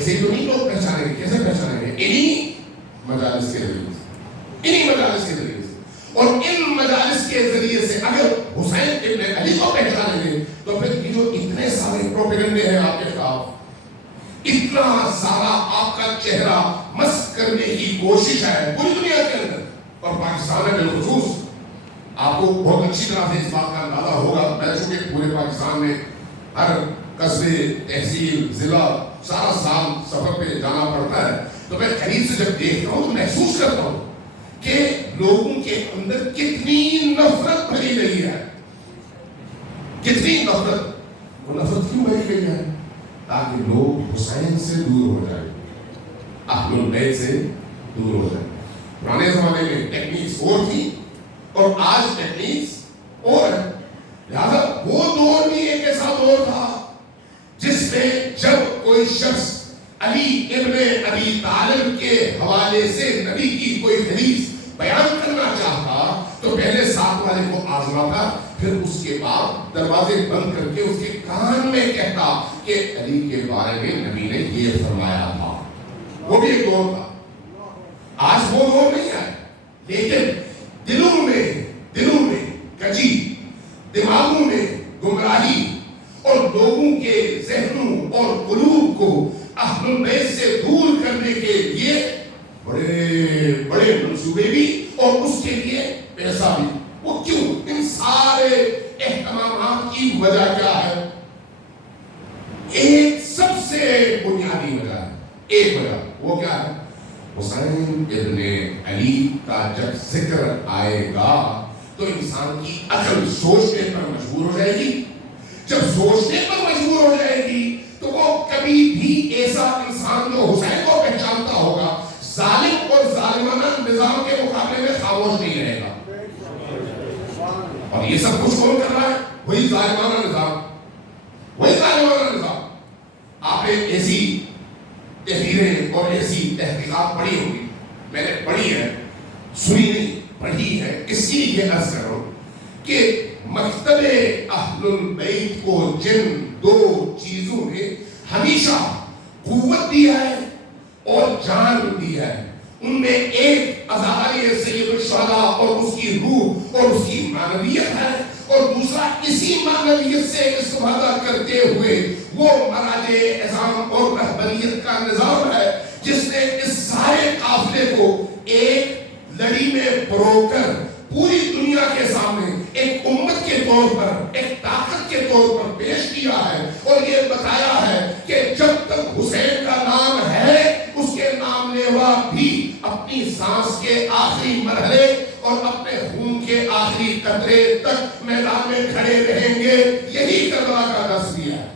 ایسے تو نہیں لوگ پہچانیں گے. کیسے پہچانیں گے؟ انہی مجالس کے ذریعے سے، انہی مجالس کے ذریعے سے. اور ان مجالس کے ذریعے سے اگر حسین ابن علی کو پہچانیں گے تو پھر یہ جو اتنے سارے پروپیگنڈے ہیں آپ کے خلاف، اتنا سارا آپ کا چہرہ مسخ کرنے کی کوشش ہے پوری دنیا کے اندر اور پاکستان میں بالخصوص. آپ کو بہت اچھی طرح سے اس بات کا اندازہ ہوگا. میں چونکہ پورے پاکستان میں ہر قصبے، تحصیل، ضلع سارا سال سفر پہ جانا پڑتا ہے، تو میں قریب سے جب دیکھتا ہوں تو محسوس کرتا ہوں کہ لوگوں کے اندر کتنی نفرت بھری گئی ہے. کتنی نفرت. وہ نفرت کیوں بھری گئی ہے؟ تاکہ لوگ حسین سے دور ہو جائیں، اہل البیت سے دور ہو جائیں. پرانے زمانے میں ٹیکنیکس اور تھی اور آج ٹیکنیکس اور ہے. لہذا وہ دور بھی ایک ایسا دور تھا جس میں جب کوئی شخص علی ابن ابی طالب کے حوالے سے نبی کی کوئی حدیث بیان کرنا چاہتا تو پہلے ساتھ والے کو آزماتا، پھر اس کے بعد دروازے بند کر کے اس کے کان میں کہتا کہ علی کے بارے میں نبی نے یہ فرمایا تھا. وہ بھی ایک دور تھا. آج وہ دور نہیں ہے، لیکن دلوں میں کجی، دماغوں میں گمراہی اور لوگوں کے ذہنوں اور قلوب کو اہل البیت سے دور کرنے کے لیے بڑے بڑے منصوبے بھی اور اس کے لیے پیسہ بھی. وہ کیوں؟ ان سارے اہتمامات کی وجہ کیا ہے؟ ایک سب سے بنیادی وجہ ہے، ایک وجہ. وہ کیا ہے؟ حسین ابن علی کا جب ذکر آئے گا تو انسان کی عقل سوچنے پر مجبور ہو جائے گی. جب سوچنے پر مجبور ہو جائے گی تو وہ کبھی بھی ایسا انسان جو حسین کو پہچانتا ہوگا ظالم اور ظالمانہ نظام کے مقابلے میں خاموش نہیں رہے گا. اور یہ سب کچھ کون کر رہا ہے؟ وہی ظالمانہ نظام، وہی ظالمانہ نظام. آپ نے ایسی تحریریں اور ایسی تحقیقات پڑھی ہوگی. میں نے پڑھی ہے، سنی نہیں، پڑھی ہے. اس لیے یہ عرض کر رہا ہوں کہ مکتب اہل البیت کو جن دو چیزوں نے ہمیشہ قوت دیا ہے اور جان دی ہے، ان میں ایک ازاریہ سید الشہداء اور اس کی روح اور اس کی معنویت ہے، اور دوسرا اسی معنویت سے استفادہ کرتے ہوئے وہ مراجع اعظام اور رہبریت کا نظام ہے جس نے اس سارے قافلے کو ایک لڑی میں پرو کر پوری دنیا کے سامنے ایک امت کے طور پر، ایک طاقت کے طور پر پیش کیا ہے اور یہ بتایا ہے کہ جب تک حسین کا نام ہے اس کے نام لیوا بھی اپنی سانس کے آخری مرحلے اور اپنے خون کے آخری قطرے تک میدان میں کھڑے رہیں گے. یہی کربلا کا درس بھی ہے.